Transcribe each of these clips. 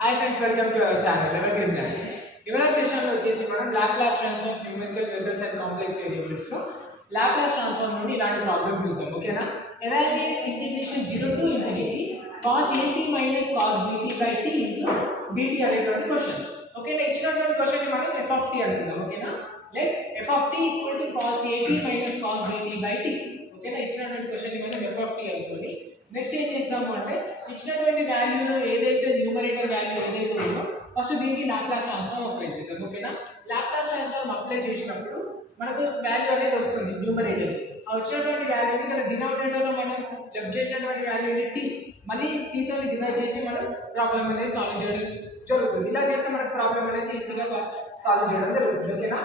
Hi friends, welcome to our channel Evergreen Knowledge. ఇవాళ సెషన్లో వచ్చేసి మనం Laplace transform numerical methods and complex వేరియబుల్స్లో లాప్లాస్ ట్రాన్స్ఫార్మ్ నుండి ఇలాంటి ప్రాబ్లమ్ చూద్దాం. ఓకేనా? Evaluate integration 0 to infinity cos at minus cos bt by t into dt అనేటువంటి క్వశ్చన్. ఓకేనా? ఇచ్చినటువంటి క్వశ్చన్ ని మనం f of t అనుకుందాం. ఓకేనా? Let f of t equal to cos at minus cos bt by t. ఓకేనా? ఇచ్చినటువంటి question ని మనం f of t అనుకోండి. నెక్స్ట్ ఏం చేస్తాము అంటే ఇచ్చినటువంటి వాల్యూలో ఏదైతే న్యూమరేటర్ వాల్యూ ఏదైతే ఉందో ఫస్ట్ దీనికి లాప్లాస్ ట్రాన్స్ఫార్మ్ అప్లై చేద్దాం. ఓకేనా? లాప్లాస్ ట్రాన్స్ఫార్మ్ అప్లై చేసినప్పుడు మనకు వాల్యూ అనేది వస్తుంది న్యూమరేటర్. ఆ వచ్చినటువంటి వాల్యూని ఇక్కడ డినామినేటర్లో మనం లెఫ్ట్ చేసినటువంటి వాల్యూని టీ మళ్ళీ టీతో డివైడ్ చేసి మనం ప్రాబ్లం అనేది సాల్వ్ చేయడం జరుగుతుంది. ఇలా చేస్తే మనకు ప్రాబ్లం అనేది ఈజీగా సాల్వ్ చేయడం జరుగుతుంది. ఓకేనా?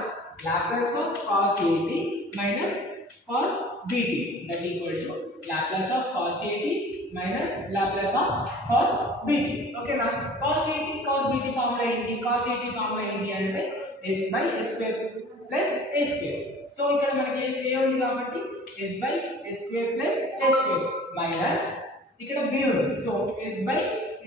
లాప్లాస్ ఆఫ్ కాస్ ఏటీ minus cos bt that equal to Laplace of cos at minus Laplace of cos bt. Okay now cos at cos bt formula ఏంటి? cos at formula ఏంటి అంటే s by s square plus a square. So ఇక్కడ మనకి a ఉంది కాబట్టి s by s square plus a square minus ఇక్కడ b ఉంది. So s by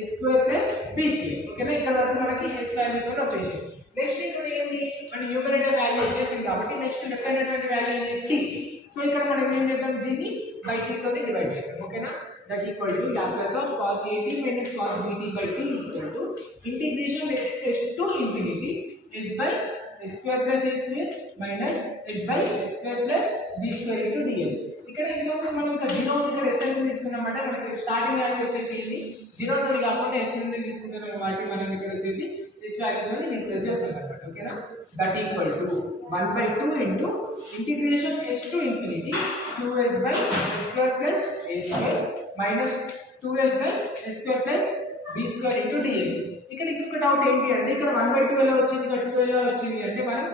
s square plus b square. ఓకేనా? ఇక్కడ వరకు మనకి s వాల్యూ తో వచ్చేసింది. నెక్స్ట్ ఇక్కడ ఏంటి? మన న్యూమరేటర్ వాల్యూ వచ్చేసింది కాబట్టి నెక్స్ట్ లెఫ్ట్ అయినటువంటి వాల్యూ ఏంటి? t. సో ఇక్కడ మనం ఏం చేద్దాం? దీన్ని బై t తోనే డివైడ్ చేద్దాం. ఓకేనా? That equal to Laplace of cos at minus cos bt by t equal to integration s to infinity s by s square plus a square minus s by s square plus b square into ds. ఇక్కడ ఇంకొక మనం ఇక్కడ 0 ఉంది, ఇక్కడ s అనేది తీసుకున్నామంటే మనకి starting value వచ్చేసి ఇది 0 నుండి కాకుండా s నుండి తీసుకుంటున్నాం కాబట్టి మనం ఇక్కడ వచ్చేసి s వాల్యూ తోని రీప్లేస్ చేస్తాం అన్నమాట. ఓకేనా? That equal to 1/2 into integration s to infinity 2s by s square plus a square minus 2s by s square plus b square into ds. ఇక్కడ ఇంకొక డౌట్ ఏంటి అంటే ఇక్కడ 1/2 ఎలా వచ్చింది, ఇక్కడ 2 ఎలా వచ్చింది అంటే మనం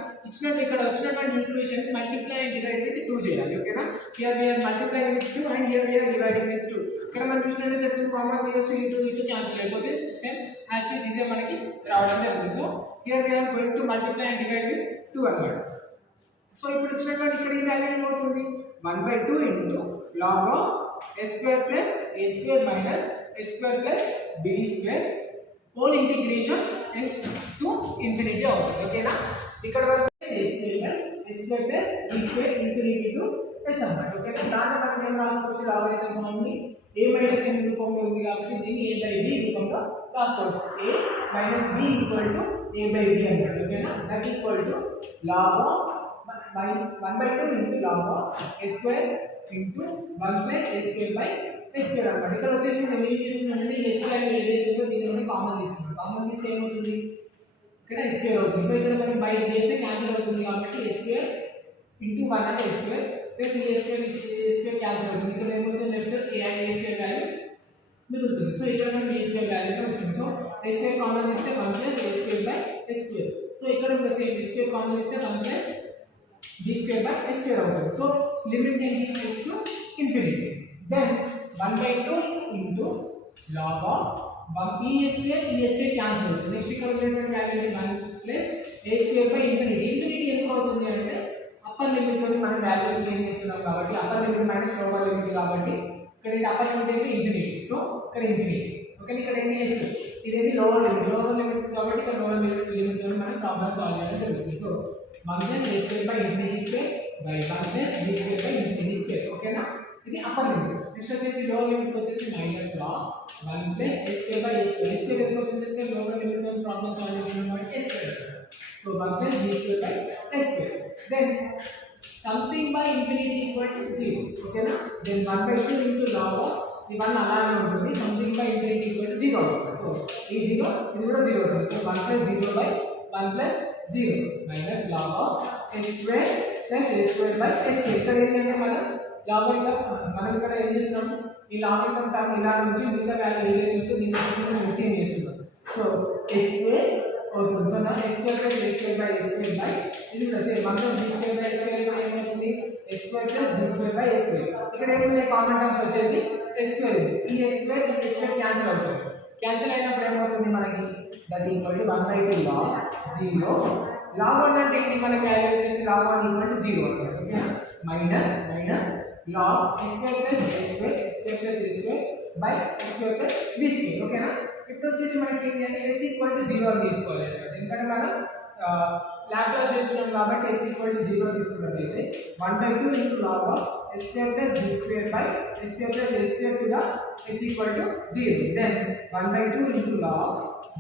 ఇక్కడ వచ్చినటువంటి equations multiply and divide with 2 చేయాలి. ఓకేనా? Here we are multiplying with 2 and here we are dividing with 2. ఇక్కడ మనం చూసినట్లయితే 2 కామన్ తీయొచ్చు, ఇటు క్యాన్సిల్ అయిపోతే సేమ్ యాజ్ ఇట్ ఈజ్ మనకి రావడం జరుగుతుంది. So here we are going to multiply and divide with 2 అన్నమాట. సో ఇప్పుడు ఇచ్చినటువంటి ఇక్కడ ఈ వాల్యూ ఏమవుతుంది? 1/2 into log of s square plus a square minus s square plus b square whole integration s to infinity అవుతుంది. ఓకేనా? ఇక్కడ వరకు a square s square plus b square infinity to s అన్నమాట. ఓకేనా? దాన్ని మనం ఏం రాసుకోవచ్చు? లాగరిథం ఫార్మ్ ని a minus n రూపంలో ఉంది కాబట్టి దీన్ని a by b రూపంలో రాసుకోవచ్చు. a minus b equal to a by b అన్నమాట. ఓకేనా? That equal to log of 1/2 into log of a square into 1 plus a square by a square అన్నమాట. ఇక్కడ వచ్చేసి మనం ఏం చేస్తున్నామంటే a square ఏదైతే ఉందో దీనిలోనే కామన్ తీస్తున్నాం. కామన్ తీస్తే ఏమవుతుంది? ఇక్కడ a square అవుతుంది. సో ఇక్కడ మనం బై చేస్తే క్యాన్సిల్ అవుతుంది కాబట్టి a square into 1 అంటే a square plus a square cancel అవుతుంది. ఇక్కడ ఏమవుతుంది? లెఫ్ట్ a square వాల్యూ మిగులుతుంది. సో ఇక్కడ మనం a square వాల్యూ వచ్చింది. సో a square కామన్ తీస్తే 1 plus a square by a square. So ఇక్కడ కూడా సేమ్ a square కామన్ తీస్తే 1 plus b square by s square అవుతుంది. సో లిమిట్స్ ఏంటి? s to infinity. Then 1/2 into log of 1 e square cancel అవుతుంది. Next ఇక్కడ ఉన్నటువంటి value 1 plus a square by infinity. Infinity ఎందుకు అవుతుంది అంటే అప్పర్ లిమిట్ తోని మనం వాల్యూ చేంజ్ చేస్తున్నాం కాబట్టి upper limit minus lower limit కాబట్టి ఇక్కడ ఇది అప్పర్ లిమిట్ అయితే ఇన్ఫినిటీ. సో ఇక్కడ ఇన్ఫినిటీ. ఓకే, ఇక్కడ ఏంటి? s ఇదేంటి? లోవర్ లిమిట్ కాబట్టి ఇక్కడ లోవర్ లిమిట్ తోని మనం ప్రాబ్లమ్ సాల్వ్ చేయడం జరుగుతుంది. So 1 plus a square by infinity square by 1 plus b square by infinity square. ఓకేనా? ఇది అప్పర్ లిమిట్. నెక్స్ట్ వచ్చేసి లోవర్ లిమిట్ వచ్చేసి minus log 1 plus a square by a square. a square ఎందుకు వచ్చిందంటే lower limit తో problem solve చేస్తున్నాం కాబట్టి a square. So 1 plus b square by a square. Then something by infinity equal to 0. ఓకేనా? Then 1/2 into log of ఈ 1 అలానే ఉంటుంది. Something by infinity equal to 0 అవుతుంది. సో ఈ 0 ఇది కూడా 0 అవుతుంది. So 1 plus 0 by 1 plus 0 minus log of s square plus a square by s square. ఇక్కడ ఏంటంటే మనం ఇక్కడ ఏం చేస్తున్నాం? ఈ లాగరిథం టర్మ్ ఇలా నుంచి మిగతా వాల్యూ ఏదైతే ఉందో దీన్ని మిక్సింగ్ చేస్తున్నాం. సో s square అవుతుంది. సో నా s square plus a square by s square by ఇది కూడా same 1 plus b square by s square ఏమవుతుంది? s square plus b square by s square. ఇక్కడ ఏమున్నాయి? కామన్ టర్మ్స్ వచ్చేసి s square ఉంది. ఈ s square ఈ s square క్యాన్సిల్ అవుతుంది. క్యాన్సిల్ అయినప్పుడు ఏమవుతుంది మనకి? That equal to 1/2 log 0. log 1 అంటే ఏంటి? మనకి వాల్యూ వచ్చేసి log 1 ఈక్వల్ టు 0 అన్నమాట. ఓకేనా? Minus log s square plus a square plus a square by s square plus b square. ఓకేనా? ఇప్పుడు వచ్చేసి మనకి s ఈక్వల్ టు 0 అని తీసుకోవాలి అన్నమాట. ఎందుకంటే మనం లాప్లాస్ చేస్తున్నాం కాబట్టి s ఈక్వల్ టు 0 తీసుకున్నట్లయితే 1/2 into log of s square plus b square by s square plus a square to the s equal to 0. Then 1/2 into log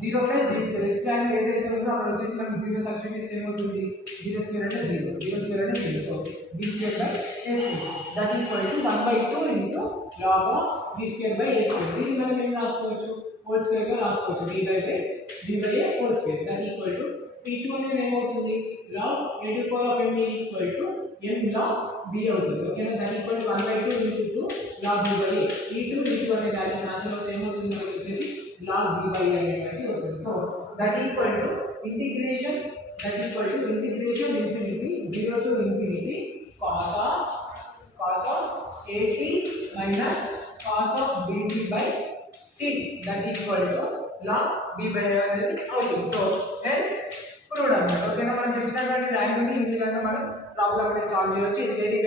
0 plus b square. s square ఏదైతే ఉందో అక్కడ వచ్చేసి మనకి 0 substitute చేస్తే ఏమవుతుంది 0 square అంటే 0, 0 square అంటే 0. So b square by a square that equal to 1/2 into log of b square by a square. దీన్ని మనం ఏం రాసుకోవచ్చు హోల్ స్క్వేర్ గా రాసుకోవచ్చు d by a whole square that equal to p2 అనేది ఏమవుతుంది log a to power of m equal to m log b అవుతుంది. ఓకేనా that equal to 1/2 into 2 log b by a. e2 అనే value cancel అవుతే ఏమవుతుంది మనకి వచ్చేసి log b by a అనేటువంటి వస్తుంది. So that equal to integration infinity 0 to infinity cos of at minus cos of bt by t that equal to log b by a అనేది అవుతుంది. So hence proved అన్నమాట. ఓకేనా మనం ఇచ్చినటువంటి వాల్యూని ఈ విధంగా మనం ప్రాబ్లం అనేది సాల్వ్ చేయవచ్చు. ఇది